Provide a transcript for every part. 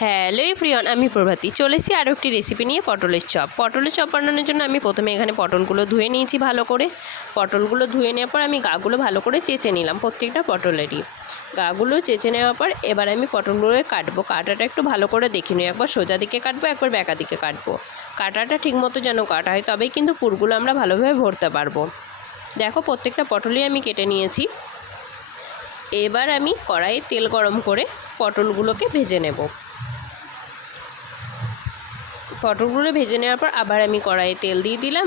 Hello everyone, আমি প্রভাতী চলে এসেছি আরও একটি রেসিপি নিয়ে পটলের চপ। পটলের চপ বানানোর জন্য আমি প্রথমে এখানে পটলগুলো ধুয়ে নিয়েছি ভালো করে। পটলগুলো ধুয়ে নেওয়ার পর আমি গাগুলো ভালো করে চেঁচে নিলাম, প্রত্যেকটা পটলেরই গাগুলো চেঁচে নেওয়ার পর এবার আমি পটলগুলো কাটবো। কাটাটা একটু ভালো করে দেখে নিই, একবার সোজা দিকে কাটবো, একবার ব্যাকা দিকে কাটবো। কাটাটা ঠিকমতো যেন কাটা হয়, তবেই কিন্তু পুরগুলো আমরা ভালোভাবে ভরতে পারবো। দেখো প্রত্যেকটা পটলই আমি কেটে নিয়েছি। এবার আমি কড়াইয়ে তেল গরম করে পটলগুলোকে ভেজে নেব। পটলগুলো ভেজে নেওয়ার পর আবার আমি কড়াইয়ে তেল দিয়ে দিলাম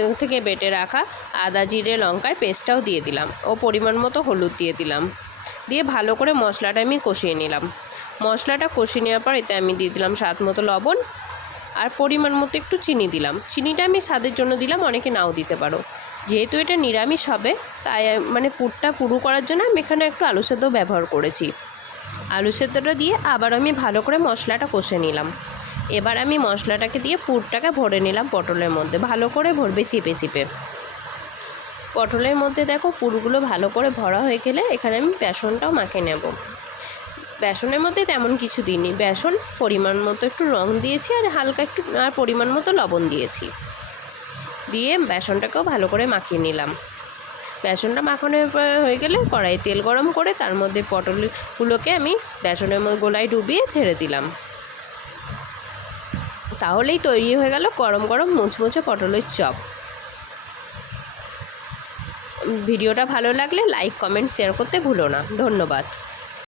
এবং থেকে বেটে রাখা আদা জিরে লঙ্কার পেস্টটাও দিয়ে দিলাম ও পরিমাণ মতো হলুদ দিয়ে দিলাম। দিয়ে ভালো করে মশলাটা আমি কষিয়ে নিলাম। মশলাটা কষিয়ে নেওয়ার পর এতে আমি দিয়ে দিলাম স্বাদ মতো লবণ আর পরিমাণ মতো একটু চিনি দিলাম। চিনিটা আমি স্বাদের জন্য দিলাম, অনেকে নাও দিতে পারো। যেহেতু এটা নিরামিষ হবে তাই পুরটা পুরু করার জন্য আমি এখানে একটু আলু সেদ্ধ ব্যবহার করেছি। আলু সেদ্ধটা দিয়ে আবার আমি ভালো করে মশলাটা কষে নিলাম। এবার আমি মশলাটাকে দিয়ে পুরটাকে ভরে নিলাম পটলের মধ্যে, ভালো করে ভরবে চিপে চিপে। পটলের মধ্যে দেখো পুরগুলো ভালো করে ভরা হয়ে গেলে এখানে আমি বেসনটাও মাখিয়ে নেব। বেসনের মধ্যে তেমন কিছু দিইনি, বেসন পরিমাণ মতো একটু রং দিয়েছি আর হালকা একটু আর পরিমাণ মতো লবণ দিয়েছি। দিয়ে বেসনটাকেও ভালো করে মাখিয়ে নিলাম। বেসনটা মাখানো হয়ে গেলে কড়াইয়ে তেল গরম করে তার মধ্যে পটলগুলোকে আমি বেসনের গোলায় ডুবিয়ে ছেড়ে দিলাম। তাহলেই তৈরি হয়ে গেল গরম গরম মুচমুচে পটলের চপ। ভিডিওটা ভালো লাগলে লাইক কমেন্ট শেয়ার করতে ভুলো না। ধন্যবাদ।